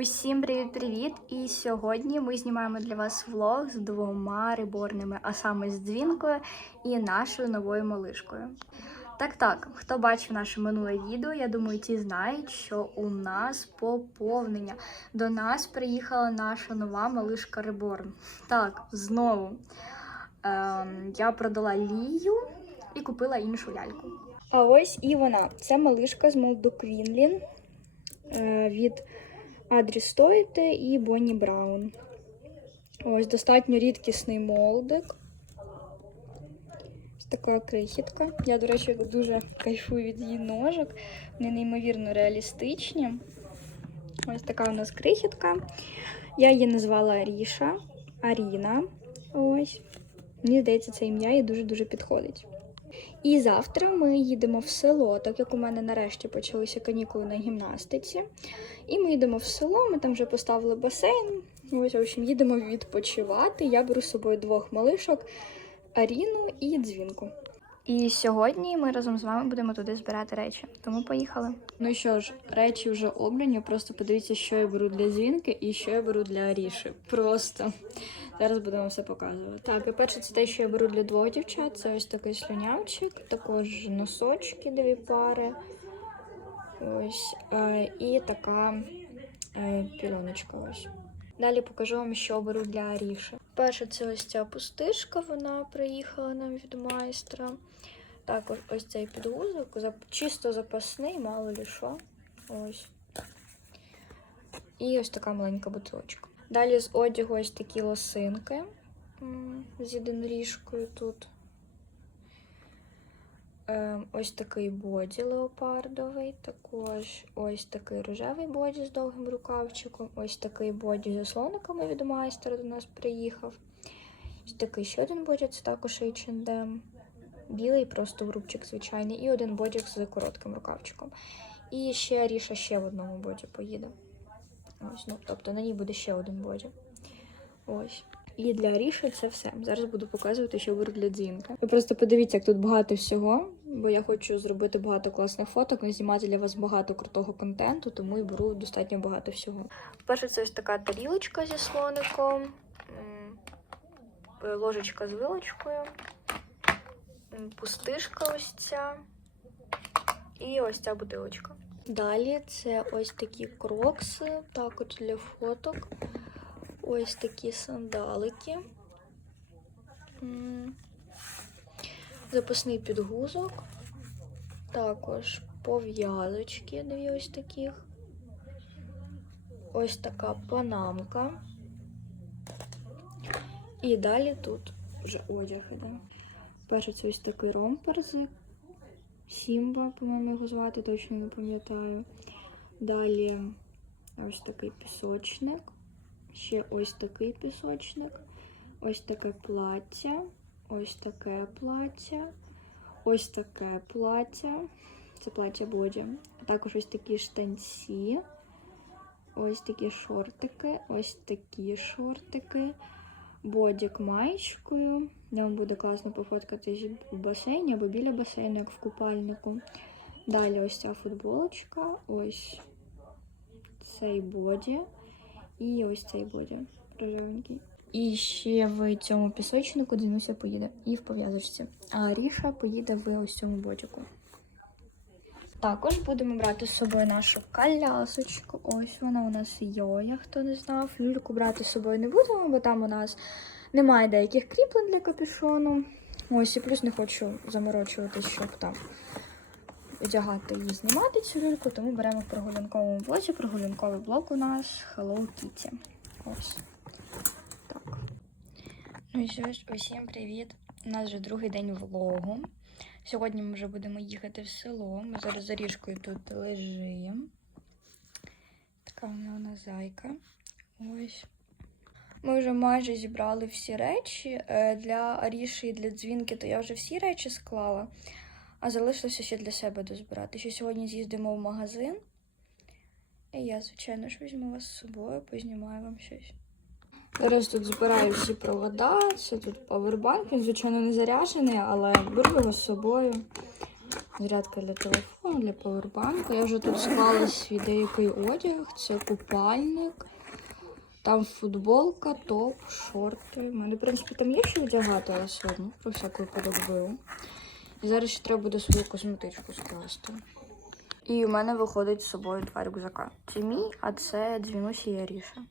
Усім привіт-привіт! І сьогодні ми знімаємо для вас влог з двома риборними, а саме з дзвінкою і нашою новою малишкою. Так, так, хто бачив наше минуле відео, я думаю, ті знають, що у нас поповнення. До нас приїхала наша нова малишка Реборн. Так, знову ем, я продала Лію і купила іншу ляльку. А ось і вона. Це малишка з молоду Квінлін е, Адрі Стойте і Бонні Браун. Ось достатньо рідкісний молдик. Ось така крихітка. Я, до речі, дуже кайфую від її ножок. Вони неймовірно реалістичні. Ось така у нас крихітка. Я її назвала Аріша, Аріна. Ось. Мені здається, це ім'я їй дуже-дуже підходить. І завтра ми їдемо в село, так як у мене нарешті почалися канікули на гімнастиці. І ми їдемо в село, ми там вже поставили басейн. Ось, в общем, їдемо відпочивати. Я беру з собою двох малишок Аріну і дзвінку. І сьогодні ми разом з вами будемо туди збирати речі. Тому поїхали. Ну що ж, речі вже обрані. Просто подивіться, що я беру для дзвінки і що я беру для Аріші. Просто зараз будемо все показувати. Так, і перше, це те, що я беру для двох дівчат. Це ось такий слюнявчик, також носочки, дві пари. Ось. І така е, пілоночка. Ось. Далі покажу вам, що беру для Аріші. Перше, це ось ця пустишка, вона приїхала нам від майстра. Також ось цей підгузок, чисто запасний, мало лі що. Ось. І ось така маленька бутилочка. Далі з одягу ось такі лосинки з єдиноріжкою тут. Ем, Ось такий боді леопардовий, також ось такий рожевий боді з довгим рукавчиком, ось такий боді зі слониками від майстра до нас приїхав. Ось такий ще один боді, це також H&M. Білий просто грубчик звичайний, і один бодік з коротким рукавчиком. І ще Аріша ще в одному боді поїде. Ось, ну, тобто на ній буде ще один боді. Ось. І для Аріші це все. Зараз буду показувати, що беру дзвінка. Ви просто подивіться, як тут багато всього, бо я хочу зробити багато класних фоток, знімати для вас багато крутого контенту, тому і беру достатньо багато всього. Перше, це ось така тарілочка зі слоником, ложечка з вилочкою, пустишка ось ця і ось ця бутилочка. Далі це ось такі крокси, також для фоток. Ось такі сандалики. Запасний підгузок. Також пов'язочки, дві ось таких. Ось така панамка. І далі тут вже одяг іде. Перше це ось такий ромпер з Сімба, по-моєму, його звати, точно не пам'ятаю. Далі ось такий пісочник. Ще ось такий пісочник, ось таке плаття, ось таке плаття, ось таке плаття. Це плаття боді. Також ось такі штанці, ось такі шортики, ось такі шортики, бодік маєчкою. Нам буде класно пофоткатись в басейні або біля басейну, як в купальнику. Далі ось ця футболочка, ось цей боді. І ось цей боді рожевенький. І ще в цьому пісочнику Денуся поїде і в пов'язочці. А Ріша поїде в ось цьому бодіку. Також будемо брати з собою нашу колясочку. Ось вона у нас йоя, хто не знав. Люльку брати з собою не будемо, бо там у нас немає деяких кріплень для капюшону. Ось і плюс не хочу заморочуватись, щоб там одягати і знімати цю люльку, тому беремо в прогулянковому блоці. Прогулянковий блок у нас Hello Kitty. Ось. Ну що ж, усім привіт. У нас вже другий день влогу. Сьогодні ми вже будемо їхати в село. Ми зараз за ріжкою тут лежимо. Така вона у нас зайка. Ось. Ми вже майже зібрали всі речі. Е, Для Аріші і для дзвінки, то я вже всі речі склала. А залишилося ще для себе дозбирати. Ще сьогодні з'їздимо в магазин. І я, звичайно ж, візьму вас з собою, познімаю вам щось. Зараз тут збираю всі провода, це тут павербанк, він, звичайно, не заряджений, але беру його з собою. зарядка для телефону, для павербанку. Я вже тут склала свій деякий одяг. Це купальник. Там футболка, топ, шорти. У мене, в принципі, там є що вдягати, але все одно про всяк випадок беру. І зараз ще треба буде свою косметичку скласти. І у мене виходить з собою два рюкзака. Це мій, а це дзвінусі і Аріша.